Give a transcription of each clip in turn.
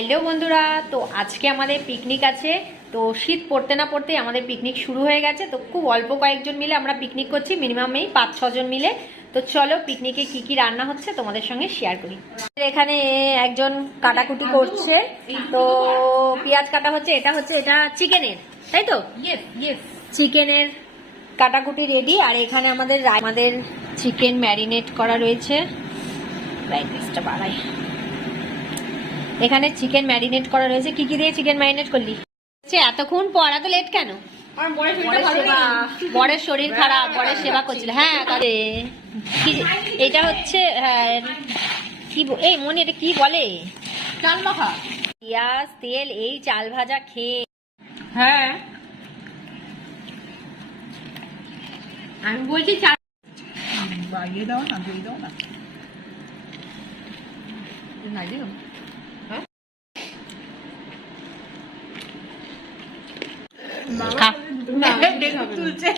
Hello বন্ধুরা তো আজকে আমাদের পিকনিক আছে। তো শীত পড়তে না পড়তে আমাদের পিকনিক শুরু হয়ে গেছে। তো খুব অল্প কয়েকজন মিলে আমরা পিকনিক করছি মিনিমাম এই পাঁচ ছজন মিলে। তো চলো পিকনিকে কি কি রান্না হচ্ছে তোমাদের সঙ্গে শেয়ার করি। এখানে একজন কাটাকুটি করছে। তো পেঁয়াজ কাটা হচ্ছে এটা হচ্ছে এটা চিকেনের তাই তো? চিকেনের কাটাকুটি রেডি আর এখানে আমাদের আমাদের চিকেন ম্যারিনেট করা রয়েছে। বাড়াই। এখানে চিকেন ম্যারিনেট করা রয়েছে। কি কি দিয়ে চিকেন ম্যারিনেট করলি? এতক্ষণ পর এত লেট কেন? আমার বরের শরীর খারাপ বরের সেবা করছিল। হ্যাঁ তাহলে কি যে- এটা হচ্ছে হ্যাঁ, কি এই মনে এটা কি বলে? চাল মাখা। পেঁয়াজ তেল এই চাল ভাজা খেয়ে হ্যাঁ। আমি বলছি চাল দাও না দাও না না দিও খা তুলছে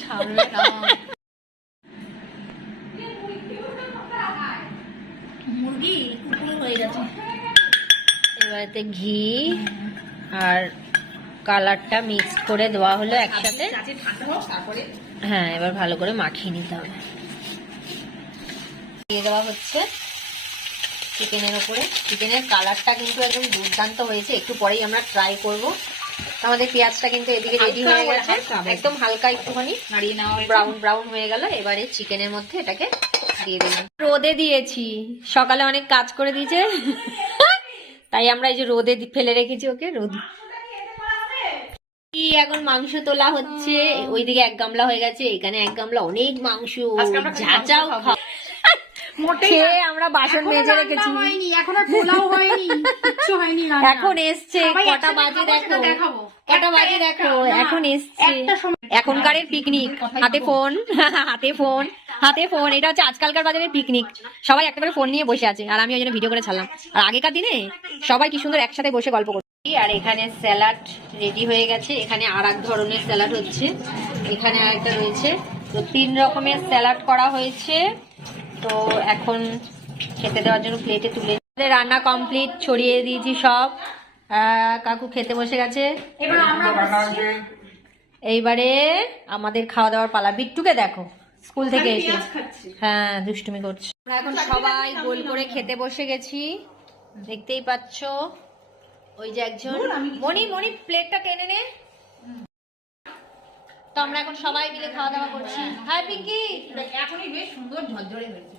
ছাড়বে না মুরগি হয়ে গেছে। এবারেতে ঘি আর কালারটা মিক্স করে দেওয়া হলো একসাথে। হ্যাঁ এবার ভালো করে মাখিয়ে নিতে হবে। দিয়ে দেওয়া হচ্ছে চিকেনের ওপরে চিকেনের কালারটা কিন্তু একদম দুর্দান্ত হয়েছে। একটু পরেই আমরা ট্রাই করব। আমাদের পেঁয়াজটা কিন্তু এদিকে রেডি হয়ে গেছে। একদম হালকা একটুখানি। নাড়িয়ে নেওয়া ব্রাউন ব্রাউন হয়ে গেল। এবারে চিকেনের মধ্যে এটাকে দিয়ে দিলাম। রোদে দিয়েছি। সকালে অনেক কাজ করে দিয়েছে। তাই আমরা এই যে রোদে ফেলে রেখেছি ওকে রোদ। এখন মাংস তোলা হচ্ছে? ওইদিকে এক গামলা হয়ে গেছে এখানে এক গামলা অনেক মাংস। খেয়ে আমরা বাসন মেজে রেখেছি। এখন আর পোলাও হয়নি কিচ্ছু হয়নি এখন এসছে কটা বাজে দেখো। দেখাবো। কটা বাজে দেখো এখন এসছে। এখনকারের পিকনিক হাতে ফোন হাতে ফোন হাতে ফোন এটা হচ্ছে আজকালকার বাজারের পিকনিক সবাই একটা করে ফোন নিয়ে বসে আছে আর আমি ওই জন্য ভিডিও করে ছাড়লাম। আর আগেকার দিনে সবাই কি সুন্দর একসাথে বসে গল্প করছি আর এখানে স্যালাড রেডি হয়ে গেছে এখানে আর এক ধরনের স্যালাড হচ্ছে। এখানে আরেকটা রয়েছে। তো তিন রকমের স্যালাড করা হয়েছে। তো এখন খেতে দেওয়ার জন্য প্লেটে তুলে রান্না কমপ্লিট ছড়িয়ে দিয়েছি সব। কাকু খেতে বসে গেছে। এইবারে আমাদের খাওয়া দাওয়ার পালা। বিট্টুকে দেখো স্কুল থেকে এসে। হ্যাঁ দুষ্টুমি করছে। আমরা এখন সবাই গোল করে খেতে বসে গেছি। দেখতেই পাচ্ছ ওই যে একজন মনি মনি প্লেটটা টেনে নে। তো আমরা এখন সবাই মিলে খাওয়া দাওয়া করছি। হ্যাঁ। পিঙ্কি? এখনই বেশ সুন্দর ঝরঝরে হয়েছে।